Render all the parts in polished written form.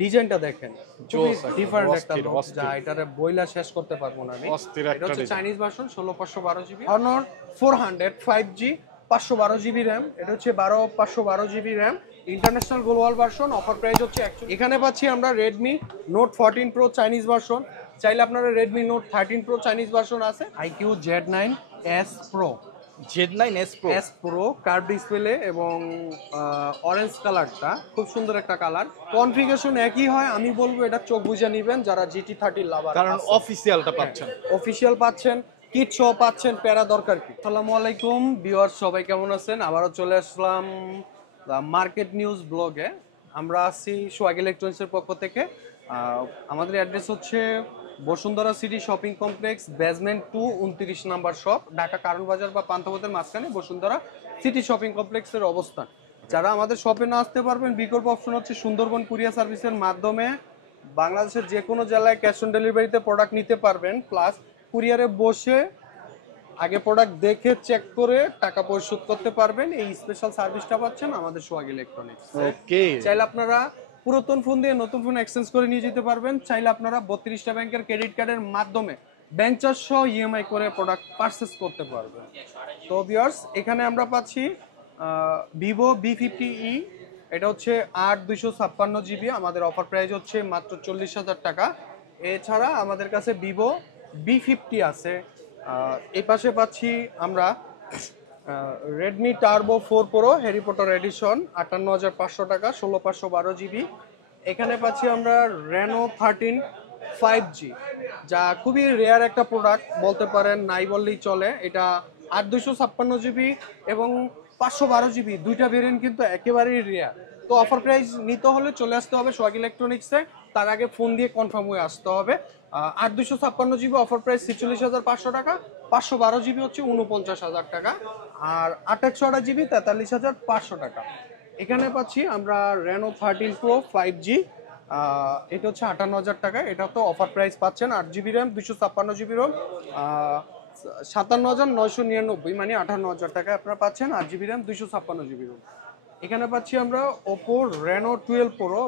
ডিজাইনটা দেখেন, ডিফারেন্ট একটা লুক, যা এটারে বইলা শেষ করতে পারবো না আমি। এটা হচ্ছে Chinese version 16512 GB Honor 400 5G 512 GB RAM. এটা হচ্ছে 512 GB RAM, international global version. Offer price হচ্ছে এখানে পাচ্ছি আমরা Redmi Note 14 Pro Chinese version. চাইলে আপনারা Redmi Note 13 Pro Chinese version আছে। iQ Z9S Pro S Pro curve display এবং অরেঞ্জ কালারটা খুব সুন্দর একটা কালার। কনফিগারেশন একই হয়, আমি বলবো এটা চোখ বুঝে নেবেন যারা GT30 লাভার, কারণ অফিসিয়ালটা পাচ্ছেন, অফিসিয়াল পাচ্ছেন, কিট সহ পাচ্ছেন, প্যারা দরকার কি। আসসালামু আলাইকুম ভিউয়ার্স, সবাই কেমন আছেন? আবারও চলে আসলাম মার্কেট নিউজ ব্লগে। আমরা আছি সোহাগ ইলেকট্রনিক্সের পক্ষ থেকে। আমাদের অ্যাড্রেস হচ্ছে Bashundhara city shopping complex, basement 2, 29 number shop, Dhaka কারণ বাজার বা পান্থপথের মাঝখানে বসুন্ধরা সিটি শপিং কমপ্লেক্সের অবস্থান। যারা আমাদের শপে না আসতে পারবেন, বিকল্প অপশন হচ্ছে সুন্দরবন কুরিয়ার সার্ভিসের মাধ্যমে বাংলাদেশের যে কোনো জেলায় ক্যাশ অন ডেলিভারিতে প্রোডাক্ট নিতে পারবেন। প্লাস কুরিয়ারে বসে আগে প্রোডাক্ট দেখে চেক করে টাকা পরিশোধ করতে পারবেন। এই স্পেশাল সার্ভিসটা পাচ্ছেন আমাদের সোহাগ ইলেকট্রনিক্স। ওকে, চাইলে আপনারা পুরাতন ফোন দিয়ে নতুন ফোন এক্সচেঞ্জ করে নিয়ে যেতে পারবেন। চাইলে আপনারা 32টা ব্যাংকের ক্রেডিট কার্ডের মাধ্যমে ব্যাংক চার্জ সহ ইএমআই করে প্রোডাক্ট পারচেজ করতে পারবেন। তো ভিউয়ার্স, এখানে আমরা পাচ্ছি ভিভো B50e। এটা হচ্ছে 8 256 জিবি। আমাদের অফার প্রাইস হচ্ছে মাত্র 40,000 টাকা। এছাড়া আমাদের কাছে ভিভো B50 আছে। এই পাশে পাচ্ছি আমরা Redmi Turbo 4 Pro Harry Potter edition 58,500 টাকা, 16/512 জিবি। এখানে পাচ্ছি আমরা রেনো 13 5G, যা খুবই রেয়ার একটা প্রোডাক্ট বলতে পারেন, নাই বললেই চলে। এটা 8 256 জিবি এবং 512 জিবি, দুইটা ভেরিয়েন্ট কিন্তু একেবারেই রেয়ার। তো অফার প্রাইস নিতে হলে চলে আসতে হবে সোহাগ ইলেকট্রনিক্সে। তার আগে ফোন দিয়ে কনফার্ম হয়ে আসতে হবে। 8 256 জিবি অফার প্রাইস 46,500 টাকা, 512 জিবি হচ্ছে 49,000 টাকা, আর 8/128 জিবি 43,500 টাকা। এখানে পাচ্ছি আমরা রেনো 13 প্রো 5G, এটা হচ্ছে 58,000 টাকা। এটা তো অফার প্রাইস পাচ্ছেন 8 জিবি র্যাম 256 জিবি রোম, 57,999, মানে 58,000 টাকায় আপনারা পাচ্ছেন 8 জিবি র্যাম 256 জিবি রোম। এখানে পাচ্ছি আমরা ওপো রেনো 12 প্রো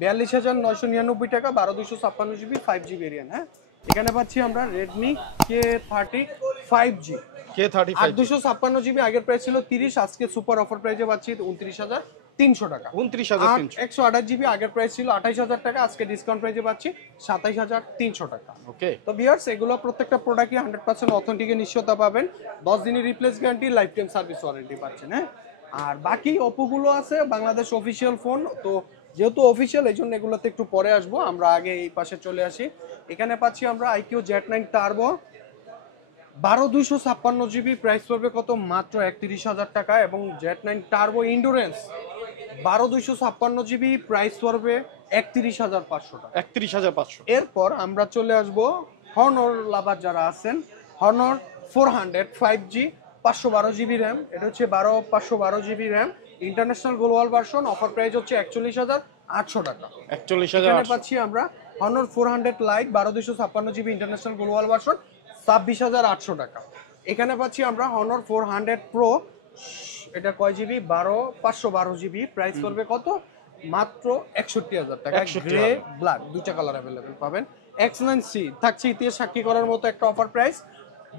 42,999 টাকা, 12/256 জিবি 5G ভেরিয়েন্ট। হ্যাঁ, এখানে পাচ্ছি আমরা রেডমি K30 5G 8 256 জিবি। আগের প্রাইস ছিল 30, আজকে সুপার অফার প্রাইসে পাচ্ছি 29,300 টাকা। 128 জিবি আগের প্রাইস ছিল 28,000 টাকা, আজকে ডিসকাউন্ট প্রাইসে পাচ্ছি 27,300 টাকা। ওকে, তো ভিউয়ার্স, এগুলো প্রত্যেকটা প্রোডাক্টই 100% অথেন্টিকের নিশ্চয়তা পাবেন। 10 দিনের replace guarantee, life time service warranty পাচ্ছেন। হ্যাঁ, আর বাকি ওপোগুলো আছে বাংলাদেশ অফিসিয়াল ফোন, তো যেহেতু অফিসিয়াল এই জন্য এগুলোতে একটু পরে আসবো। আমরা আগে এই পাশে চলে আসি। এখানে পাচ্ছি আমরা iQ Z9 turbo 12/256 GB, price পড়বে কত? মাত্র 31,000 টাকা। এবং Z9 turbo endurance 12/256 GB, price পড়বে 31,500 টাকা। 31,500। এরপর আমরা চলে আসব হনর লাভার যারা আছেন, হনর 400 5G 512 জিবি র্যাম। এটা হচ্ছে 512 GB RAM, international global version. Offer price হচ্ছে 41,800 টাকা। 41,000 এখানে পাচ্ছি আমরা Honor 400 light 12/256 GB international global version 26,800 টাকা। এখানে পাচ্ছি আমরা হনর 400 প্রো, এটা কয় জিবি? 512 জিবি, প্রাইস করবে কত? মাত্র 61,000 টাকা। গ্রে ব্ল্যাক দুইটা কালার অ্যাভেলেবেল পাবেন। X9C থাকছে ইতিহাস সাক্ষী করার মতো একটা অফার প্রাইস,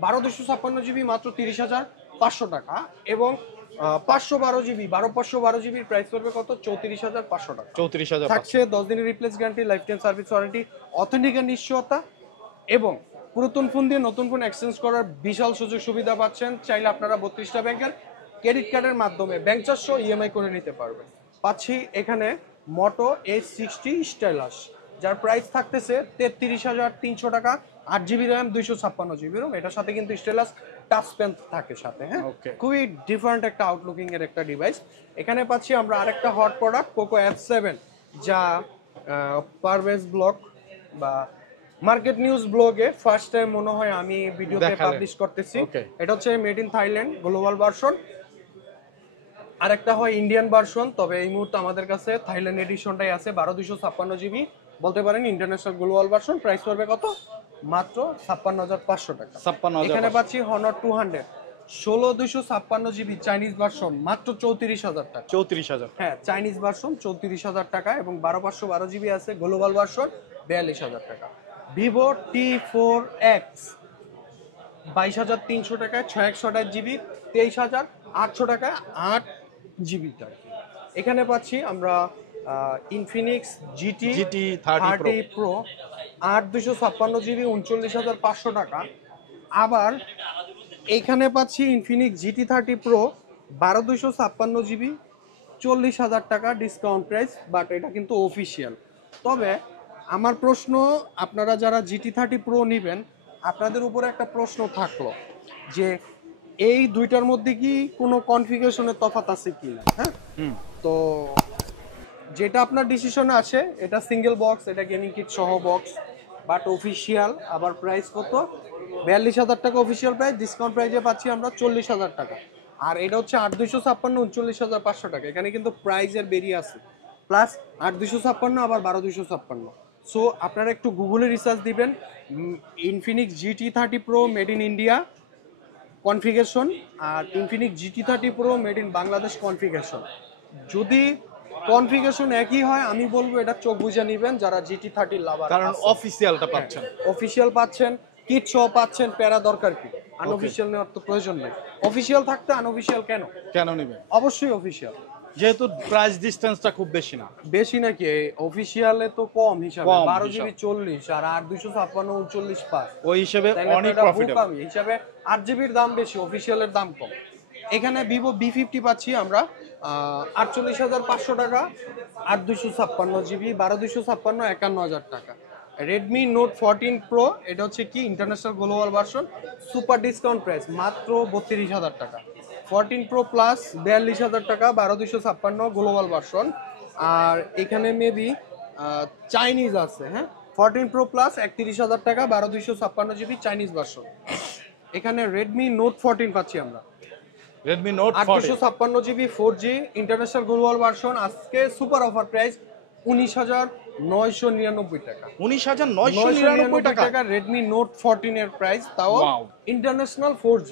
12/256 জিবি মাত্র 30,500 টাকা। এবং 512 জিবি 512 জিবির প্রাইস করবে কত? 34,500 টাকা। 34,000 থাকছে 10 দিনের replace guarantee, life time service warranty, অথেন্টিকের নিশ্চয়তা এবং পুরাতন ফোন দিয়ে নতুন ফোন এক্সচেঞ্জ করার বিশাল সুযোগ সুবিধা পাচ্ছেন। চাইলে আপনারা 32টা ব্যাংকের ক্রেডিট কার্ডের মাধ্যমে ব্যাংক চার্জ সহ ইএমআই করে নিতে পারবেন। পাচ্ছি এখানে মোটো A60 স্টাইলাস, যার প্রাইস থাকতেছে 33,300 টাকা, 8 জিবি র্যাম 256 জিবি রোম। এটার সাথে কিন্তু স্টাইলাস টাচ পেন থাকে সাথে। হ্যাঁ, খুবই ডিফারেন্ট একটা আউটলুকিং এর একটা ডিভাইস। এখানে পাচ্ছি আমরা আরেকটা হট প্রোডাক্ট পোকো F7, যা পারভেজ ব্লগ বা মার্কেট নিউজ ব্লগে ফার্স্ট টাইম মনে হয় আমি ভিডিওতে পাবলিশ করতেছি। এটা হচ্ছে made in Thailand global version, আরেকটা হয় ইন্ডিয়ান ভার্সন। তবে এই মুহূর্তে আমাদের কাছে থাইল্যান্ড এডিশনটাই আছে। 12/256 জিবি বলতে পারেন ইন্টারন্যাশনাল গ্লোবাল ভার্সন। প্রাইস পড়বে কত? মাত্র 56,500 টাকা। এখানে পাচ্ছি হনর 200 16 256 জিবি চাইনিজ ভার্সন মাত্র 34,000 টাকা। 34,000। হ্যাঁ, চাইনিজ ভার্সন 34,000 টাকা এবং 12/512 জিবি আছে, গ্লোবাল ভার্সন 42,000 টাকা। ভিভো T4X 22,300 টাকায় 628 জিবি, 23,800 টাকায় 8 জিবি। এখানে পাচ্ছি আমরা Infinix GT GT 30 Pro 8 256 GB 39,500 টাকা। আবার এইখানে পাচ্ছি ইনফিনিক্স GT30 Pro 12 256 জিবি 40,000 টাকা ডিসকাউন্ট প্রাইস, বাট এটা কিন্তু অফিসিয়াল। তবে আমার প্রশ্ন, আপনারা যারা GT30 Pro নেবেন আপনাদের উপরে একটা প্রশ্ন থাকলো যে এই দুইটার মধ্যে কি কোনো কনফিগারেশনের তফাৎ আছে কিনা। হ্যাঁ, তো যেটা আপনার ডিসিশনে আছে, এটা সিঙ্গেল বক্স, এটা গেমিং কিট সহ বক্স, বাট অফিসিয়াল। আবার প্রাইস কত? 42,000 টাকা অফিসিয়াল প্রাইস, ডিসকাউন্ট প্রাইসে পাচ্ছি আমরা 40,000 টাকা। আর এটা হচ্ছে 8 256 39,500 টাকা। এখানে কিন্তু প্রাইসের বেরিয়ে আছে, প্লাস 8 256 আবার 12 256। সো আপনারা একটু গুগলে রিসার্চ দিবেন, Infinix GT30 Pro made in India configuration আর Infinix GT30 Pro made in Bangladesh configuration. যদি কনফিগারেশন একই হয় আমি বলবো এটা চোখ বুঝে নেবেন যারা GT30 লাভার, কারণ অফিসিয়ালটা পাচ্ছেন। অফিসিয়াল পাচ্ছেন, কিট সহ পাচ্ছেন, প্যারা দরকার কি? আনঅফিসিয়াল নেওয়ার তো প্রয়োজন নেই। অফিসিয়াল থাকতে আনঅফিসিয়াল কেন? কেন নেবেন? অবশ্যই অফিসিয়াল, যেহেতু প্রাইস ডিসটেন্সটা খুব বেশি না। বেশি নাকি? অফিসিয়ালে তো কম হিসাবে, কম 12 জিবি 40 আর 8 256 39,500, ওই হিসেবে অনেক প্রফিটেবল। হিসাবে 8 জিবির দাম বেশি, অফিসিয়ালের দাম কম। এখানে ভিভো B50 পাচ্ছি আমরা 48,500 টাকা, 8 256 জিবি 12 256 51,000 টাকা। রেডমি নোট 14 প্রো, এটা হচ্ছে কি international global version, super discount price মাত্র 32,000 টাকা। 14 প্রো প্লাস 42,000 টাকা, 12 256 গ্লোবাল ভার্সন। আর এখানে মেবি চাইনিজ আছে। হ্যাঁ, 14 প্রো প্লাস 31,000 টাকা, 12 256 জিবি চাইনিজ ভার্সন। এখানে রেডমি নোট 14 পাচ্ছি আমরা Redmi note 14 8 256 GB 4G international global version. আজকে সুপার অফার প্রাইস 19,999 টাকা। 19,999 টাকা রেডমি নোট 14 এর প্রাইস, তাও Wow. International 4G।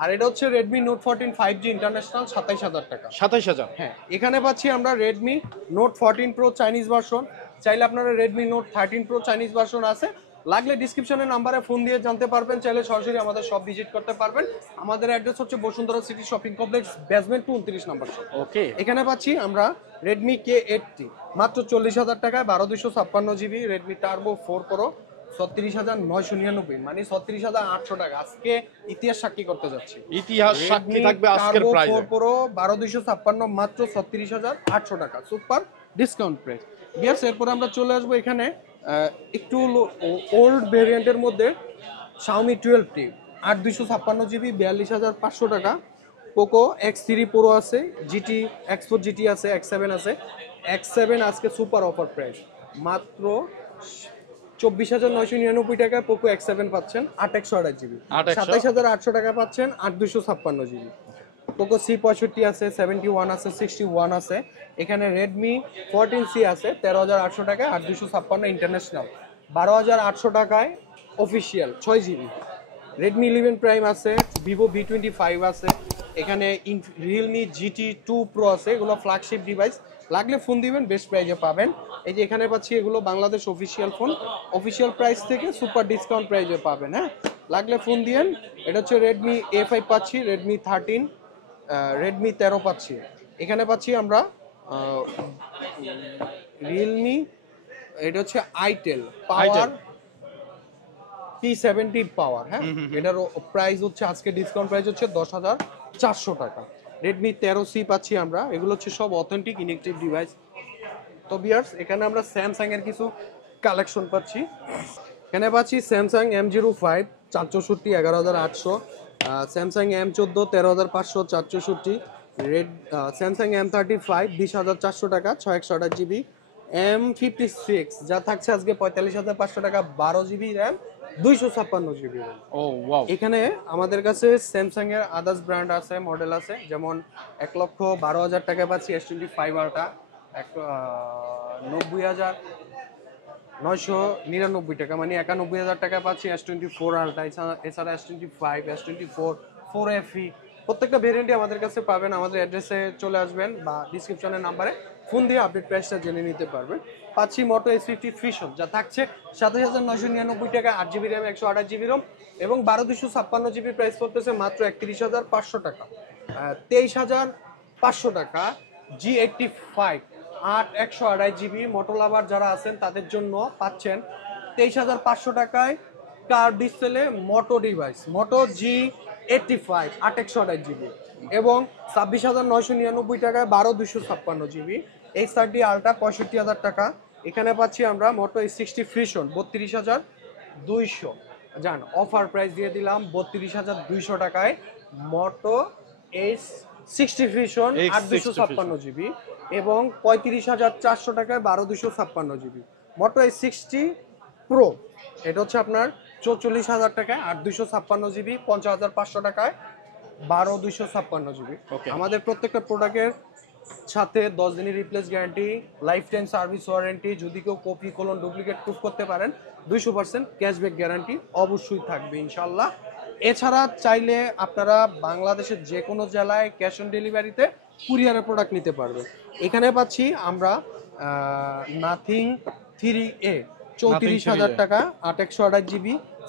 আর এটা হচ্ছে রেডমি নোট 14 5G ইন্টারন্যাশনাল 27,000 টাকা। 27,000। হ্যাঁ, এখানে পাচ্ছি আমরা Redmi note 14 pro Chinese version. চাইলে আপনারা Redmi note 13 pro Chinese version আছে, লাগলে ডিসক্রিপশনের নাম্বারে ফোন দিয়ে জানতে পারবেন। চাইলে সরাসরি আমাদের শপ ভিজিট করতে পারবেন। আমাদের অ্যাড্রেস হচ্ছে Bashundhara city shopping complex, basement 29 নম্বর শপ। ওকে, এখানে পাচ্ছি আমরা রেডমি K80 মাত্র 40,000 টাকায় 12 256 জিবি, রেডমি টার্বো 4 প্রো 36,999, মানে 36,800 টাকা। আজকে ইতিহাস সাক্ষী করতে যাচ্ছি, ইতিহাস সাক্ষী থাকবে আজকের প্রাইসে। 4 প্রো 12 256 মাত্র 36,800 টাকা, সুপার ডিসকাউন্ট প্রাইস। বিয়ার্স, এরপরে আমরা চলে আসবো এখানে একটু ওল্ড ভেরিয়েন্টের মধ্যে Xiaomi 12T 8 256 জিবি 42,500 টাকা। পোকো X3 Pro আছে, GT X4 GT আছে, X7 আছে। X7 আজকে সুপার অফার প্রাইস মাত্র 24,999 টাকায় পোকো X7 পাচ্ছেন 8 128 জিবি। 27,800 টাকা পাচ্ছেন 8 256 জিবি। পোকো C65 আছে, 71 আছে, 61 আছে। এখানে রেডমি 14C আছে 13,800 টাকায় 8 256 ইন্টারন্যাশনাল, 12,800 টাকায় অফিসিয়াল 6 জিবি। রেডমি 11 প্রাইম আছে, ভিভো V25 আছে, এখানে রিয়েলমি GT2 Pro আছে। এগুলো ফ্ল্যাগশিপ ডিভাইস, লাগলে ফোন দিবেন, বেস্ট প্রাইজে পাবেন। এই যে এখানে পাচ্ছি এগুলো Bangladesh official phone, official price থেকে সুপার ডিসকাউন্ট প্রাইজে পাবেন। হ্যাঁ, লাগলে ফোন দিয়েন। এটা হচ্ছে রেডমি A5 পাচ্ছি, রেডমি 13, রেডমি 13 পাচ্ছি। এখানে পাচ্ছি আমরা রিয়েলমি, এটা হচ্ছে আইটেল পাওয়ার P70 পাওয়ার। হ্যাঁ, এটার প্রাইস হচ্ছে আজকে ডিসকাউন্ট প্রাইস হচ্ছে 10,400 টাকা। রেডমি 13C পাচ্ছি আমরা, এগুলো হচ্ছে সব অথেন্টিক ইনেকটিভ ডিভাইস। তো ভিউয়ার্স, এখানে আমরা স্যামসাং এর কিছু কালেকশন পাচ্ছি। এখানে পাচ্ছি Samsung M05 464 11,800, Samsung M14 13,500 464, Samsung M35 20,400 টাকা 628 জিবি, M56 যা থাকছে আজকে 45,500 টাকা 12 জিবি র্যাম 256 জিবি র্যাম। ও ওয়াও। এখানে আমাদের কাছে স্যামসাং এর আদার্স ব্র্যান্ড আছে, মডেল আছে, যেমন 1,12,000 টাকা পাচ্ছি S25 আলট্রা, 90,999 টাকা, মানে 91,000 টাকা পাচ্ছি S24 আলট্রা। এছাড়া S25, S24 4FE প্রত্যেকটা ভেরিয়েন্টই আমাদের কাছে পাবেন। আমাদের অ্যাড্রেসে চলে আসবেন বা ডিসক্রিপশনের নাম্বারে ফোন দিয়ে আপডেট প্রাইসটা জেনে নিতে পারবেন। পাচ্ছি মোটো S50 ফিশন, যা থাকছে 27,999 টাকা, 8GB র্যাম, 128GB রোম এবং 12,256GB প্রাইস পড়তেছে মাত্র 31,500 টাকা। 23,500 টাকা G85 128GB মোটো লাভার যারা আছেন তাদের জন্য পাচ্ছেন 23,500 টাকায় কার ডিসপ্লে মোটো ডিভাইস মোটো G85 128GB এবং 26,999 টাকায় 12,256GB X30 আলট্রা 65,000 টাকা। এখানে পাচ্ছি আমরা মোটো S60 ফিশন 32,200, জান অফার প্রাইস দিয়ে দিলাম 32,200 টাকায় মোটো S60 ফিশন 8,256GB এবং 35,400 টাকায় 12,256GB মোটো S60 প্রো, এটা হচ্ছে আপনার 44,000 টাকায় 8,256GB, 50,500 টাকায় 12,256GB। আমাদের প্রত্যেকটা প্রোডাক্টের সাথে 10 দিনের replace guarantee, life time service warranty, যদি কেউ কপি কলন ডুপ্লিকেট প্রুফ করতে পারেন 200% ক্যাশব্যাক গ্যারান্টি অবশ্যই থাকবে ইনশাল্লাহ। এছাড়া চাইলে আপনারা বাংলাদেশের যে কোনো জেলায় ক্যাশ অন ডেলিভারিতে কুরিয়ারের প্রোডাক্ট নিতে পারবেন। এখানে পাচ্ছি আমরা নাথিং 3A 34,000 টাকা 8/128GB,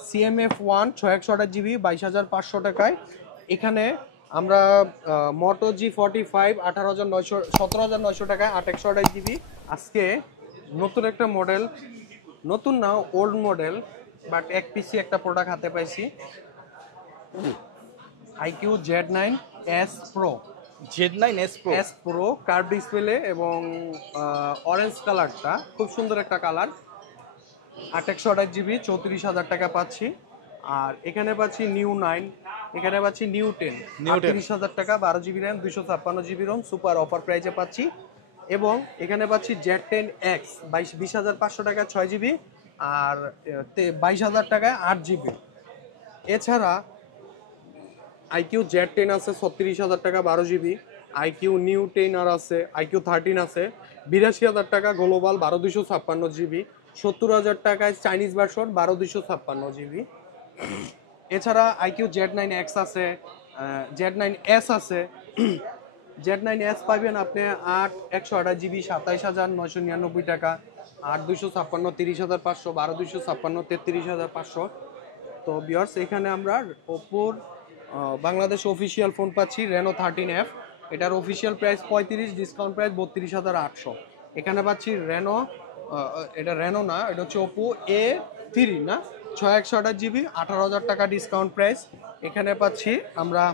CMF1 6/128GB 22,500 টাকায়। এখানে আমরা মোটো G45 17,900 টাকায় 8/128GB। আজকে নতুন একটা মডেল, নতুন না ওল্ড মডেল বাট এক পিসি একটা প্রোডাক্ট হাতে পাইছি, IQ Z9S Pro Z9S Pro S Pro curve display এবং অরেঞ্জ কালারটা খুব সুন্দর একটা কালার, 8/128GB 34,000 টাকা পাচ্ছি। আর এখানে পাচ্ছি নিউ 9, এখানে পাচ্ছি নিউ 10 38,000 টাকা, 12GB RAM, 256GB Rome, super offer প্রাইসে পাচ্ছি। এবং এখানে পাচ্ছি Z10X 20,500 টাকা 6GB আর 22,000 টাকায় 8GB। এছাড়া IQ Z10 আছে 36,000 টাকা 12GB, IQ নিউ 10 আর আছে, IQ 13 আছে 82,000 টাকা গ্লোবাল 12,256GB, 70,000 টাকায় চাইনিজ ভার্সন 12,256GB। এছাড়া IQ Z9X আছে, Z9S আছে। Z9S পাবেন আপনি 8/128GB 27,999 টাকা, 8,256 30,500, 12,256 33,500। তো ভিউয়ার্স এখানে আমরা ওপোর বাংলাদেশ অফিসিয়াল ফোন পাচ্ছি Reno 13F, এটার অফিসিয়াল প্রাইস 35, ডিসকাউন্ট প্রাইস 32,800। এখানে পাচ্ছি রেনো, এটা রেনো না, এটা হচ্ছে ওপো A3 না, 6/128GB 18,000 টাকা ডিসকাউন্ট প্রাইস। এখানে পাচ্ছি আমরা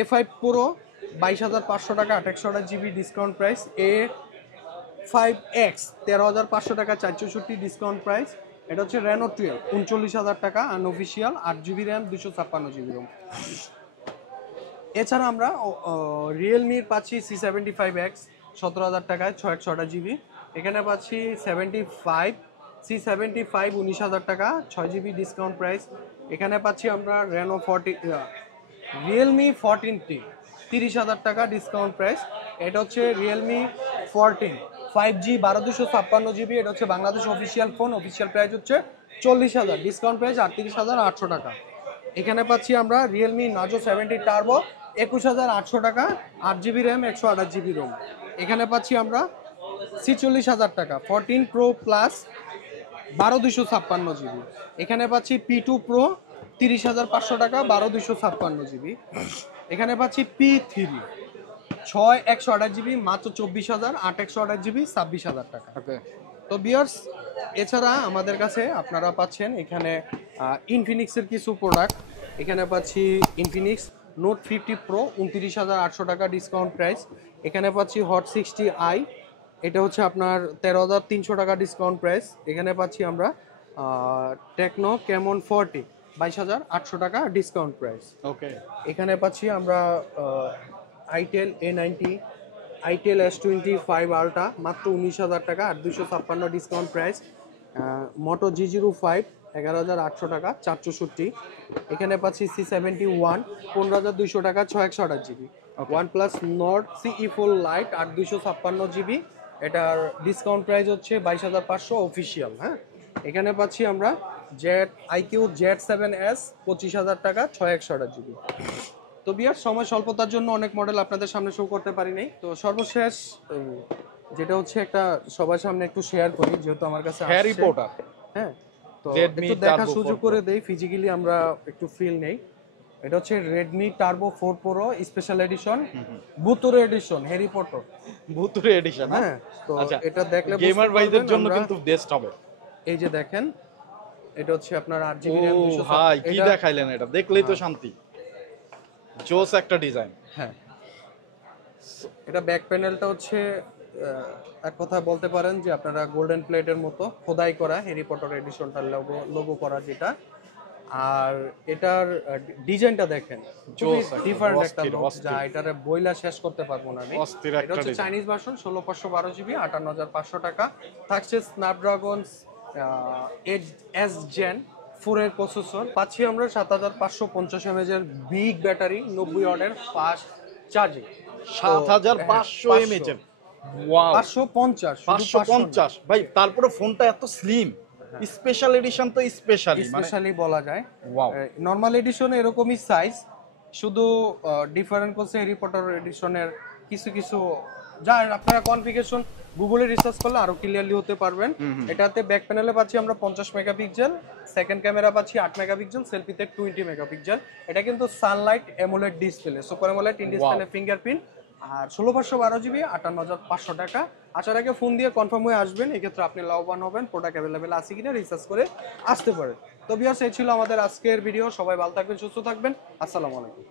A5 Pro 22,500 টাকা 8/128GB ডিসকাউন্ট প্রাইস, A5X 13,500 টাকা 464 ডিসকাউন্ট প্রাইস। এটা হচ্ছে Reno 12 39,000 টাকা unofficial, 8GB RAM, 256GB Rome. এছাড়া আমরা রিয়েলমির পাচ্ছি C75X 17,000 টাকায় 6/128GB। এখানে পাচ্ছি C75 19,000 টাকা 6GB ডিসকাউন্ট প্রাইস। এখানে পাচ্ছি আমরা রিয়েলমি 14T 30,000 টাকা ডিসকাউন্ট প্রাইস। এটা হচ্ছে রিয়েলমি 14 5G 12,256GB, এটা হচ্ছে Bangladesh official phone, official price হচ্ছে 40,000, ডিসকাউন্ট প্রাইস 38,800 টাকা। এখানে পাচ্ছি আমরা রিয়েলমি নার্জো 70 টার্বো 21,800 টাকা, 8GB র্যাম, 128GB রোম। এখানে পাচ্ছি আমরা C40,000 টাকা 14 Pro Plus 12,256GB। এখানে পাচ্ছি P2 Pro 30,500 টাকা, 12,256GB। এখানে পাচ্ছি P3 6/128GB মাত্র 24,000, 8/128GB 26,000 টাকা। তো ভিউয়ার্স এছাড়া আমাদের কাছে আপনারা পাচ্ছেন এখানে ইনফিনিক্সের কিছু প্রোডাক্ট। এখানে পাচ্ছি ইনফিনিক্স নোট 50 Pro 29,800 টাকা ডিসকাউন্ট প্রাইস। এখানে পাচ্ছি হট 60i, এটা হচ্ছে আপনার 13,300 টাকা ডিসকাউন্ট প্রাইস। এখানে পাচ্ছি আমরা টেকনো ক্যামন 40 22,800 টাকা ডিসকাউন্ট প্রাইস। ওকে, এখানে পাচ্ছি আমরা itel A90, itel S25 ultra মাত্র 19,000 টাকা, 8,256 ডিসকাউন্ট প্রাইস। মোটো G05 11,800 টাকা 464। এখানে পাচ্ছি C71 15,200 টাকা 6/128GB। OnePlus Nord CE4 Lite 8,256GB, এটার ডিসকাউন্ট প্রাইস হচ্ছে 22,500 অফিসিয়াল। হ্যাঁ, এখানে পাচ্ছি আমরা জেড আইকিউ Z7S 25,000 টাকা 6/128 জিবি। তো বিয়ার সময় স্বল্পতার জন্য অনেক মডেল আপনাদের সামনে শো করতে পারি নাই। তো সর্বশেষ যেটা হচ্ছে একটা সবার সামনে একটু শেয়ার করি, যেহেতু আমার কাছে হ্যারি আসছে। পটার হ্যাঁ, তো Redmi একটু দেখা Turbo সুযোগ 4 করে দেই, ফিজিক্যালি আমরা একটু ফিল নেই। এটা হচ্ছে Redmi Turbo 4 Pro special edition, বুতুরে এডিশন, হ্যারি পটার ভুতুরে এডিশন। হ্যাঁ, তো আচ্ছা, এটা দেখলে গেমার ভাইদের জন্য আমরা- কিন্তু বেস্ট হবে। এই যে দেখেন, এটা হচ্ছে আপনার 8 জিবি ও RAM ভাই কি দেখাইলেন, এটা দেখলেই তো শান্তি। জোস একটা ডিজাইন। হ্যাঁ, এটা ব্যাক প্যানেলটা হচ্ছে এক কথা বলতে পারেন যে আপনারা গোল্ডেন প্লেটের মতো খোদাই করা হ্যারি পটার এডিশনটার লোগো করা যেটা। আর এটার ডিজাইনটা দেখেন, ডিফারেন্ট একটা অস্থির, look, অস্থির। যা এটারে বইলা শেষ করতে পারবো না আমি। অস্থির এটা একটা হচ্ছে ডিজাইন। চাইনিজ ভার্সন 16/512 জিবি 58,500 টাকা। থাকছে স্ন্যাপড্রাগন 8S Gen 4 এর প্রসেসর। পাচ্ছি আমরা 7,550 mAh এর বিগ ব্যাটারি, 90 ওয়াটের ফাস্ট চার্জিং। 7,500 mAh এর। ওয়াও, 550 550 ভাই। তারপরে ফোনটা এত স্লিম, স্পেশাল এডিশন তো স্পেশালি মানে স্পেশালি বলা যায়। ওয়াও। নরমাল এডিশনে এরকমই সাইজ, শুধু ডিফারেন্ট করছে হ্যারি পটার এডিশনের কিছু কিছু, যা আপনারা কনফিগারেশন গুগলে রিসার্চ করলে আরো ক্লিয়ারলি হতে পারবেন। এটাতে ব্যাক প্যানেলে পাচ্ছি আমরা 50 মেগাপিক্সেল, সেকেন্ড ক্যামেরা পাচ্ছি 8 মেগাপিক্সেল, সেলফিতে 20 মেগাপিক্সেল। এটা কিন্তু sunlight AMOLED display, super AMOLED in display fingerprint. আর 16/512 জিবি 58,500 টাকা। আসার আগে ফোন দিয়ে কনফার্ম হয়ে আসবেন, এক্ষেত্রে আপনি লাভবান হবেন। প্রোডাক্ট অ্যাভেলেবেল আছে কিনা রিসার্চ করে আসতে পারেন। তো ভিউয়ার্স, এই ছিল আমাদের আজকের ভিডিও। সবাই ভালো থাকবেন, সুস্থ থাকবেন। আসসালামু আলাইকুম।